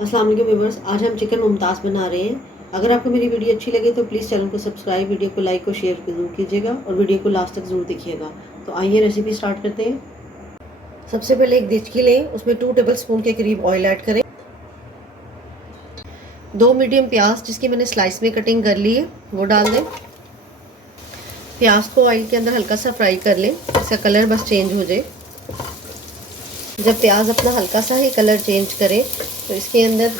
अस्सलाम वालेकुम व्यूअर्स, आज हम चिकन मुमताज़ बना रहे हैं। अगर आपको मेरी वीडियो अच्छी लगे तो प्लीज़ चैनल को सब्सक्राइब, वीडियो को लाइक और शेयर जरूर कीजिएगा और वीडियो को लास्ट तक ज़रूर देखिएगा। तो आइए रेसिपी स्टार्ट करते हैं। सबसे पहले एक देचकी लें, उसमें 2 टेबल स्पून के करीब ऑयल ऐड करें। 2 मीडियम प्याज जिसकी मैंने स्लाइस में कटिंग कर ली है वो डाल दें। प्याज को ऑयल के अंदर हल्का सा फ्राई कर लें, इसका कलर बस चेंज हो जाए। जब प्याज अपना हल्का सा ही कलर चेंज करे तो इसके अंदर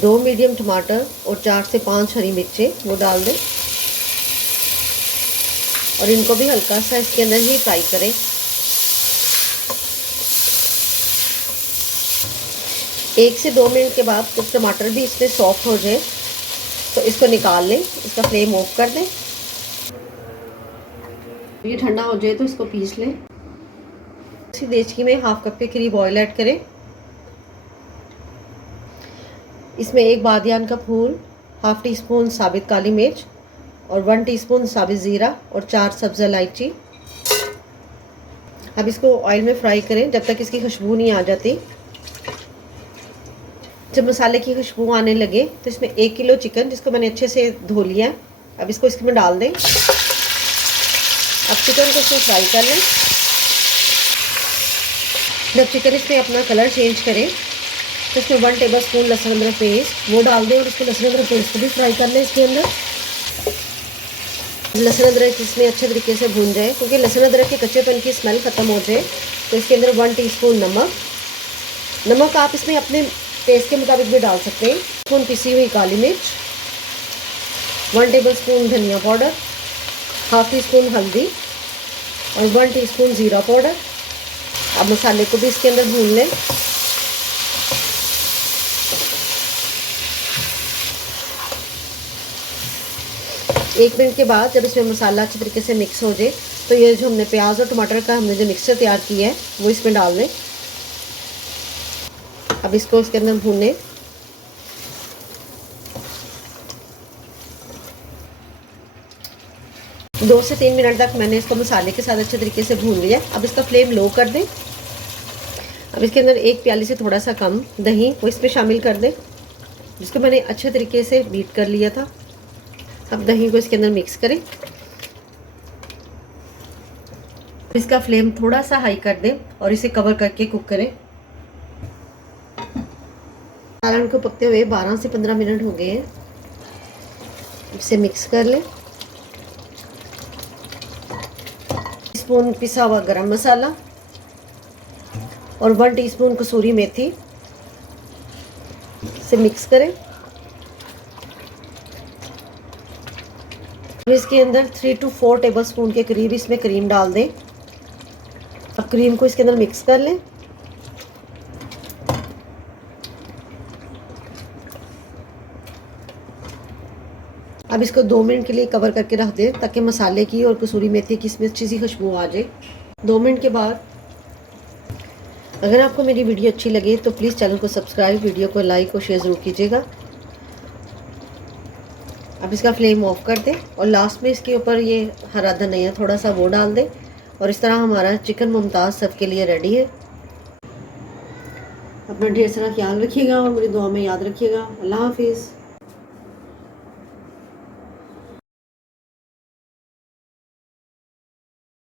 2 मीडियम टमाटर और 4 से 5 हरी मिर्चें वो डाल दें और इनको भी हल्का सा इसके अंदर ही फ्राई करें। 1 से 2 मिनट के बाद जब टमाटर भी इसमें सॉफ्ट हो जाए तो इसको निकाल लें, इसका फ्लेम ऑफ कर दें। ये ठंडा हो जाए तो इसको पीस लें। इसी देचकी में हाफ कप के करीब ऑयल ऐड करें। इसमें 1 बादियान का फूल, हाफ टी स्पून साबित काली मिर्च और 1 टीस्पून साबित ज़ीरा और 4 सब्ज़ इलायची। अब इसको ऑयल में फ्राई करें जब तक इसकी खुशबू नहीं आ जाती। जब मसाले की खुशबू आने लगे तो इसमें 1 किलो चिकन जिसको मैंने अच्छे से धो लिया है, अब इसको इसमें डाल दें। अब चिकन को इसमें फ्राई कर लें। जब चिकन इसमें अपना कलर चेंज करे तो इसमें 1 टेबल स्पून लहसुन अदरक पेस्ट वो डाल दें और इसको लहसुन अदरक पेस्ट को भी फ्राई कर लें। इसके अंदर लहसुन अदरक इसमें अच्छे तरीके से भून जाए, क्योंकि लहसुन अदरक के कच्चेपन की स्मेल ख़त्म हो जाए तो इसके अंदर 1 टीस्पून नमक आप इसमें अपने टेस्ट के मुताबिक भी डाल सकते हैं। स्पून पिसी हुई काली मिर्च, 1 टेबल स्पून धनिया पाउडर, हाफ टी स्पून हल्दी और 1 टीस्पून ज़ीरा पाउडर। अब मसाले को भी इसके अंदर भून लें। एक मिनट के बाद जब इसमें मसाला अच्छी तरीके से मिक्स हो जाए तो ये जो हमने प्याज और टमाटर का हमने जो मिक्सचर तैयार किया है वो इसमें डाल दें। अब इसको इसके अंदर भूनें। दो से 3 मिनट तक मैंने इसको मसाले के साथ अच्छे तरीके से भून लिया। अब इसका फ्लेम लो कर दें। अब इसके अंदर 1 प्याली से थोड़ा सा कम दही वो इसमें शामिल कर दें, जिसको मैंने अच्छे तरीके से बीट कर लिया था। अब दही को इसके अंदर मिक्स करें। इसका फ्लेम थोड़ा सा हाई कर दें और इसे कवर करके कुक करें। सालन को पकते हुए 12 से 15 मिनट हो गए हैं। इसे मिक्स कर लें। स्पून पिसा हुआ गरम मसाला और 1 टीस्पून कसूरी मेथी, इसे मिक्स करें। इसके अंदर 3 to 4 टेबल स्पून के करीब इसमें क्रीम डाल दें। अब क्रीम को इसके अंदर मिक्स कर लें। अब इसको 2 मिनट के लिए कवर करके रख दें ताकि मसाले की और कसूरी मेथी की इसमें अच्छी सी खुशबू आ जाए। 2 मिनट के बाद अगर आपको मेरी वीडियो अच्छी लगे तो प्लीज़ चैनल को सब्सक्राइब, वीडियो को लाइक और शेयर ज़रूर कीजिएगा। अब इसका फ्लेम ऑफ कर दें और लास्ट में इसके ऊपर ये हरा धनिया थोड़ा सा वो डाल दें और इस तरह हमारा चिकन मुमताज़ सर्व के लिए रेडी है। अपना ढेर सारा ख्याल रखिएगा और मेरी दुआ में याद रखिएगा। अल्लाह हाफिज़।